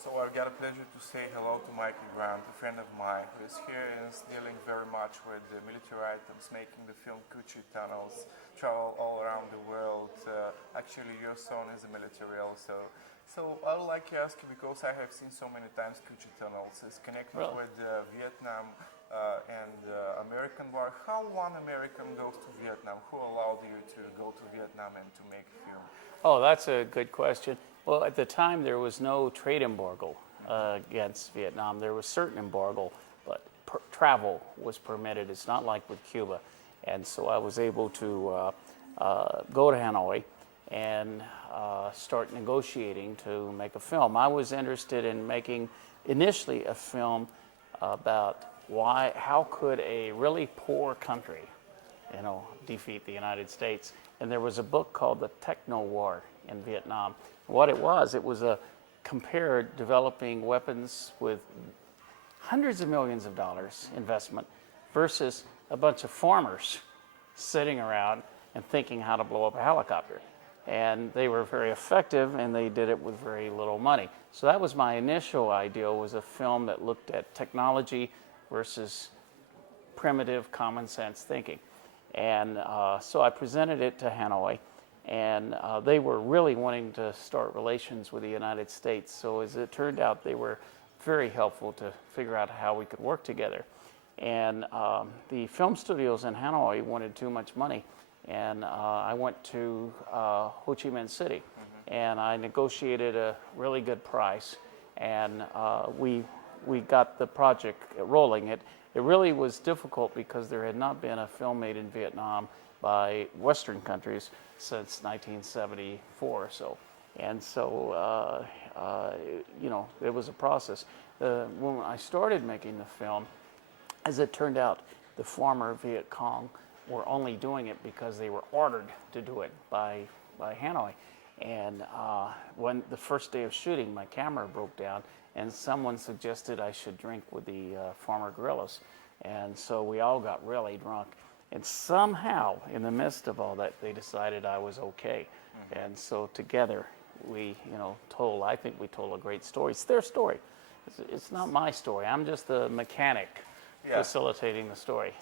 So I've got a pleasure to say hello to Mikey Grant, a friend of mine who is here and is dealing very much with the military items, making the film Kuchi tunnels, travel all around the world. Actually, your son is a military also. So I would like to ask you, because I have seen so many times Kuchi tunnels, is connected with Vietnam and American war. How one American goes to Vietnam? Who allowed you to go to Vietnam and to make a film? Oh, that's a good question. Well, at the time, there was no trade embargo against Vietnam. There was certain embargo, but travel was permitted. It's not like with Cuba. And so I was able to go to Hanoi and start negotiating to make a film. I was interested in making initially a film about how could a really poor country, defeat the United States. And there was a book called The Techno War in Vietnam. What it was a compared developing weapons with hundreds of millions of dollars investment versus a bunch of farmers sitting around and thinking how to blow up a helicopter. And they were very effective, and they did it with very little money. So that was my initial idea, was a film that looked at technology versus primitive common sense thinking. And so I presented it to Hanoi, and they were really wanting to start relations with the United States. So as it turned out, they were very helpful to figure out how we could work together. And the film studios in Hanoi wanted too much money, and I went to Ho Chi Minh City, and I negotiated a really good price, and we got the project rolling. It really was difficult because there had not been a film made in Vietnam by Western countries since 1974 or so. And so, it was a process. When I started making the film, as it turned out, the former Viet Cong were only doing it because they were ordered to do it by Hanoi. And when the first day of shooting, my camera broke down, and someone suggested I should drink with the former guerrillas. And so we all got really drunk. And somehow, in the midst of all that, they decided I was okay. And so together, we, I think we told a great story. It's their story. It's not my story. I'm just the mechanic facilitating the story.